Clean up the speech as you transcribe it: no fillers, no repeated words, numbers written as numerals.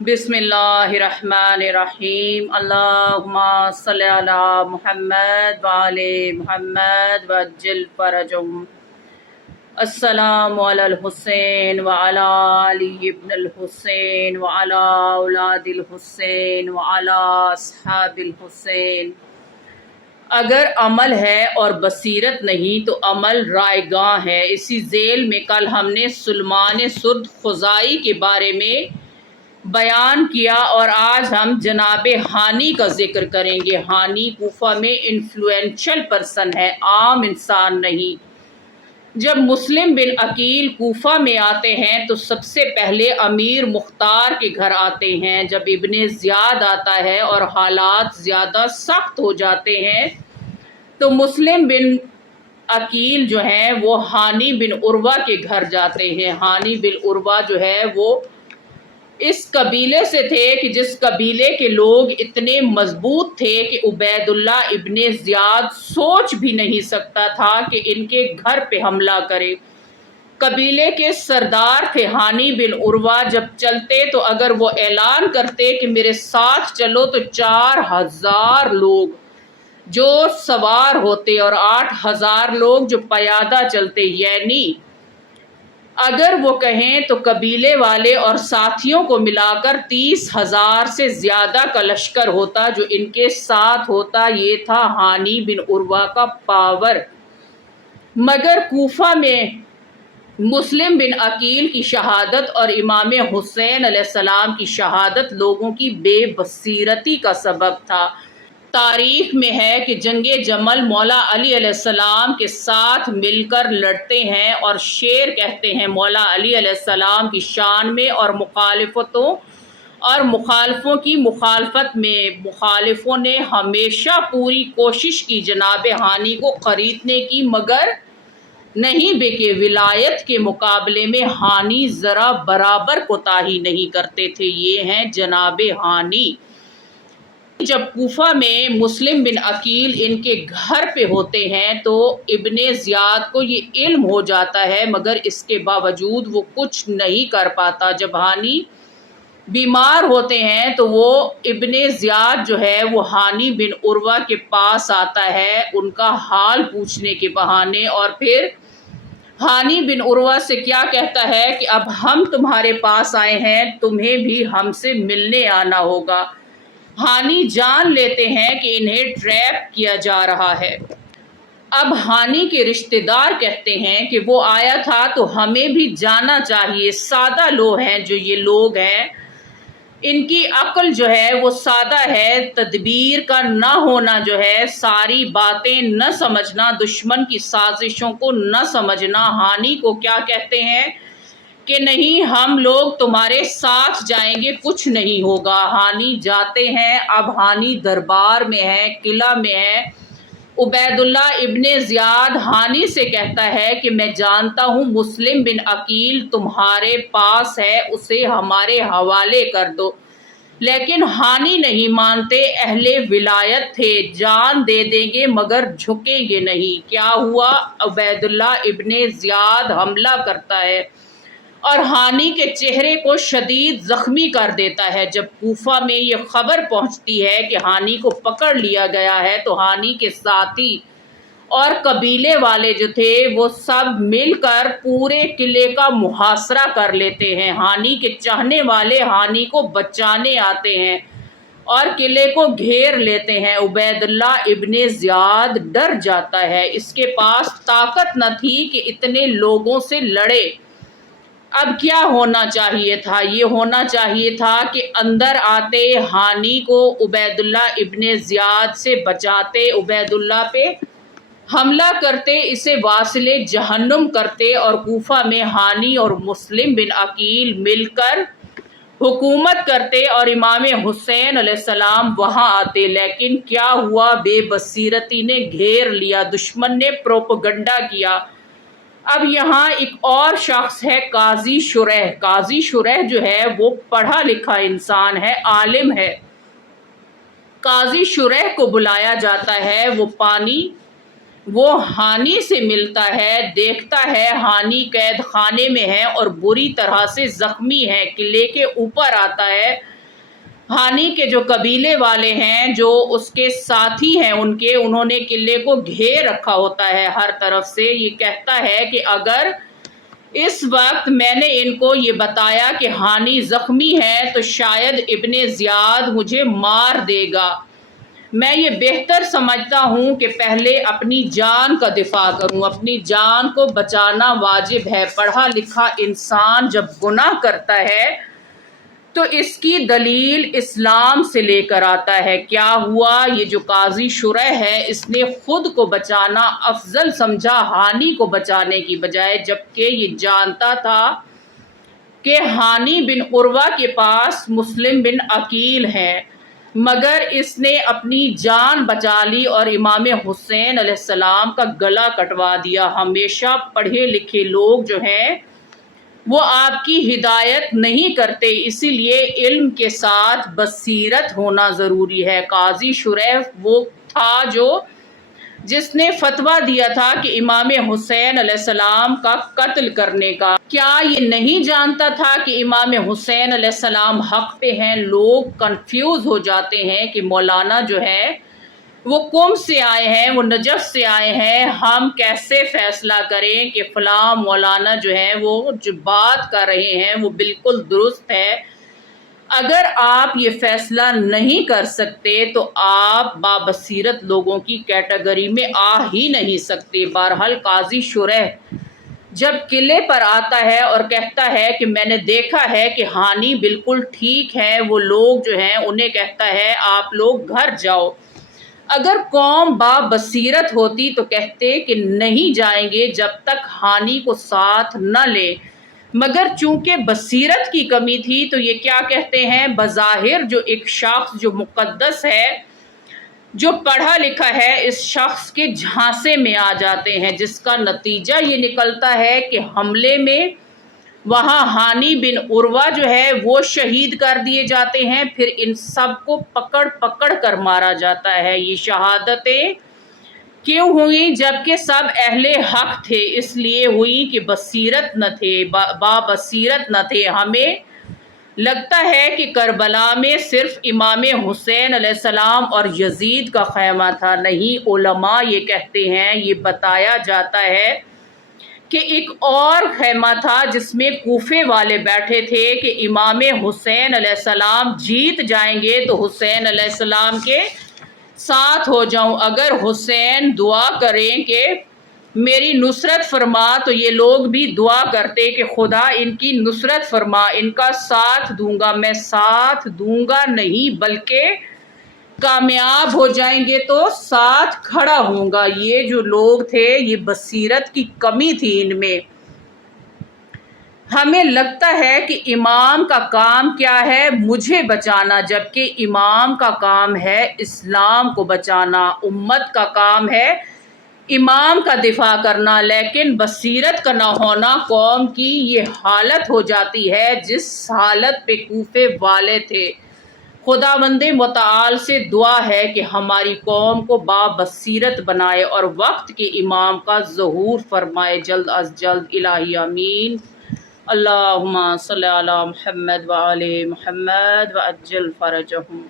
बिस्मिल्लाहिर्रहमानिर्रहीम। अल्लाहुम्मा सल्लि अला मुहम्मद व आले मुहम्मद वज्जिल फरजहुम। अस्सलामु अलल हुसैन व अला अली इब्नुल हुसैन व अला औलादिल हुसैन व अला अस्हाबिल हुसैन। अगर अमल है और बसीरत नहीं तो अमल रायगां है। इसी झेल में कल हमने सुलेमान सुर्द खुज़ाई के बारे में बयान किया और आज हम जनाब हानी का जिक्र करेंगे। हानी कूफा में इन्फ्लुएंशियल पर्सन है, आम इंसान नहीं। जब मुस्लिम बिन अकील कूफा में आते हैं तो सबसे पहले अमीर मुख्तार के घर आते हैं। जब इब्ने ज़ियाद आता है और हालात ज़्यादा सख्त हो जाते हैं तो मुस्लिम बिन अकील जो हैं वो हानी बिन उर्वा के घर जाते हैं। हानी बिन उर्वा जो है वो इस कबीले से थे कि जिस कबीले के लोग इतने मजबूत थे कि उबैदुल्ला इब्ने ज़ियाद सोच भी नहीं सकता था कि इनके घर पे हमला करे। कबीले के सरदार थे हानी बिन उर्वा। जब चलते तो अगर वो ऐलान करते कि मेरे साथ चलो तो 4000 लोग जो सवार होते और 8000 लोग जो पयादा चलते, यानी अगर वो कहें तो कबीले वाले और साथियों को मिलाकर 30,000 से ज़्यादा का लश्कर होता जो इनके साथ होता। ये था हानी बिन उर्वा का पावर। मगर कूफा में मुस्लिम बिन अकील की शहादत और इमाम हुसैन अलैहिस्सलाम की शहादत लोगों की बेबसीरती का सबब था। तारीख में है कि जंगे जमल मौला अली अलैहिस्सलाम के साथ मिलकर लड़ते हैं और शेर कहते हैं मौला अली अलैहिस्सलाम की शान में और मुखालफों की मुखालफत में। मुखालिफों ने हमेशा पूरी कोशिश की जनाब हानी को ख़रीदने की, मगर नहीं बिके। विलायत के मुकाबले में हानी ज़रा बराबर कोताही नहीं करते थे। ये हैं जनाब हानी। जब कूफा में मुस्लिम बिन अकील इनके घर पे होते हैं तो इब्ने ज़ियाद को ये इल्म हो जाता है, मगर इसके बावजूद वो कुछ नहीं कर पाता। जब हानी बीमार होते हैं तो वो इब्ने ज़ियाद जो है वो हानी बिन उर्वा के पास आता है उनका हाल पूछने के बहाने, और फिर हानी बिन उर्वा से क्या कहता है कि अब हम तुम्हारे पास आए हैं, तुम्हें भी हमसे मिलने आना होगा। हानी जान लेते हैं कि इन्हें ट्रैप किया जा रहा है। अब हानी के रिश्तेदार कहते हैं कि वो आया था तो हमें भी जाना चाहिए। सादा लोग हैं जो ये लोग हैं, इनकी अक्ल जो है वो सादा है। तदबीर का ना होना जो है, सारी बातें न समझना, दुश्मन की साजिशों को न समझना। हानी को क्या कहते हैं कि नहीं, हम लोग तुम्हारे साथ जाएंगे, कुछ नहीं होगा। हानी जाते हैं। अब हानी दरबार में है, किला में है। उबैदुल्ला इब्ने ज़ियाद हानी से कहता है कि मैं जानता हूँ मुस्लिम बिन अकील तुम्हारे पास है, उसे हमारे हवाले कर दो। लेकिन हानी नहीं मानते। अहले विलायत थे, जान दे देंगे मगर झुकेंगे नहीं। क्या हुआ, उबैदुल्ला इब्ने ज़ियाद हमला करता है और हानी के चेहरे को शदीद ज़ख्मी कर देता है। जब कूफा में ये खबर पहुंचती है कि हानी को पकड़ लिया गया है तो हानी के साथी और कबीले वाले जो थे वो सब मिलकर पूरे किले का मुहासरा कर लेते हैं। हानी के चाहने वाले हानी को बचाने आते हैं और किले को घेर लेते हैं। उबैदुल्ला इब्ने ज़ियाद डर जाता है, इसके पास ताकत न थी कि इतने लोगों से लड़े। अब क्या होना चाहिए था? ये होना चाहिए था कि अंदर आते, हानी को उबैदुल्ला इब्ने ज़ियाद से बचाते, उबैदुल्ला पे हमला करते, इसे वासिले जहन्नुम करते और कूफा में हानी और मुस्लिम बिन अकील मिलकर हुकूमत करते और इमाम हुसैन अलैहिस्सलाम वहाँ आते। लेकिन क्या हुआ, बेबसीरती ने घेर लिया, दुश्मन ने प्रोपगंडा किया। अब यहाँ एक और शख्स है, काजी शुरैह। काजी शुरैह जो है वो पढ़ा लिखा इंसान है, आलिम है। काजी शुरैह को बुलाया जाता है। वो पानी وہ ہانی سے ملتا ہے، دیکھتا ہے ہانی قید خانے میں ہے اور بری طرح سے زخمی ہے، قلعے کے اوپر آتا ہے۔ ہانی کے جو قبیلے والے ہیں، جو اس کے ساتھی ہیں انہوں نے قلعے کو گھیر رکھا ہوتا ہے ہر طرف سے۔ یہ کہتا ہے کہ اگر اس وقت میں نے ان کو یہ بتایا کہ ہانی زخمی ہے تو شاید ابن زیاد مجھے مار دے گا۔ میں یہ بہتر سمجھتا ہوں کہ پہلے اپنی جان کا دفاع کروں، اپنی جان کو بچانا واجب ہے۔ پڑھا لکھا انسان جب گناہ کرتا ہے تو اس کی دلیل اسلام سے لے کر آتا ہے۔ کیا ہوا؟ یہ جو قاضی شرح ہے اس نے خود کو بچانا افضل سمجھا ہانی کو بچانے کی بجائے، جبکہ یہ جانتا تھا کہ ہانی بن عروہ کے پاس مسلم بن عقیل ہے، مگر اس نے اپنی جان بچا لی اور امام حسین علیہ السلام کا گلا کٹوا دیا۔ ہمیشہ پڑھے لکھے لوگ جو ہیں وہ آپ کی ہدایت نہیں کرتے، اسی لیے علم کے ساتھ بصیرت ہونا ضروری ہے۔ قاضی شرح وہ تھا جس نے فتویٰ دیا تھا کہ امام حسین علیہ السلام کا قتل کرنے کا۔ کیا یہ نہیں جانتا تھا کہ امام حسین علیہ السلام حق پہ ہیں؟ لوگ کنفیوز ہو جاتے ہیں کہ مولانا جو ہے وہ قم سے آئے ہیں، وہ نجف سے آئے ہیں، ہم کیسے فیصلہ کریں کہ فلاں مولانا جو ہے وہ جو بات کر رہے ہیں وہ بالکل درست ہے۔ اگر آپ یہ فیصلہ نہیں کر سکتے تو آپ بابصیرت لوگوں کی کیٹیگری میں آ ہی نہیں سکتے۔ بہرحال قاضی شرح جب قلعے پر آتا ہے اور کہتا ہے کہ میں نے دیکھا ہے کہ ہانی بالکل ٹھیک ہے، وہ لوگ جو ہیں انہیں کہتا ہے آپ لوگ گھر جاؤ۔ اگر قوم بابصیرت ہوتی تو کہتے کہ نہیں جائیں گے جب تک ہانی کو ساتھ نہ لے، مگر چونکہ بصیرت کی کمی تھی تو یہ کیا کہتے ہیں، بظاہر جو ایک شخص جو مقدس ہے، جو پڑھا لکھا ہے، اس شخص کے جھانسے میں آ جاتے ہیں، جس کا نتیجہ یہ نکلتا ہے کہ حملے میں وہاں ہانی بن عروہ جو ہے وہ شہید کر دیے جاتے ہیں، پھر ان سب کو پکڑ پکڑ کر مارا جاتا ہے۔ یہ شہادتیں کیوں ہوئیں؟ جبکہ سب اہل حق تھے، اس لیے ہوئی کہ بصیرت نہ تھے، بابصیرت نہ تھے۔ ہمیں لگتا ہے کہ کربلا میں صرف امام حسین علیہ السلام اور یزید کا خیمہ تھا، نہیں، علماء یہ کہتے ہیں، یہ بتایا جاتا ہے کہ ایک اور خیمہ تھا جس میں کوفے والے بیٹھے تھے کہ امام حسین علیہ السلام جیت جائیں گے تو حسین علیہ السلام کے ساتھ ہو جاؤں، اگر حسین دعا کریں کہ میری نصرت فرما تو یہ لوگ بھی دعا کرتے کہ خدا ان کی نصرت فرما، ان کا ساتھ دوں گا۔ میں ساتھ دوں گا نہیں بلکہ کامیاب ہو جائیں گے تو ساتھ کھڑا ہوں گا۔ یہ جو لوگ تھے یہ بصیرت کی کمی تھی ان میں۔ ہمیں لگتا ہے کہ امام کا کام کیا ہے، مجھے بچانا، جبکہ امام کا کام ہے اسلام کو بچانا، امت کا کام ہے امام کا دفاع کرنا۔ لیکن بصیرت کا نہ ہونا قوم کی یہ حالت ہو جاتی ہے جس حالت پہ کوفے والے تھے۔ خداوند متعال سے دعا ہے کہ ہماری قوم کو بابصیرت بنائے اور وقت کے امام کا ظہور فرمائے جلد از جلد، الہی آمین۔ اللہم صلی علی محمد وآل محمد وعجل فرجہم۔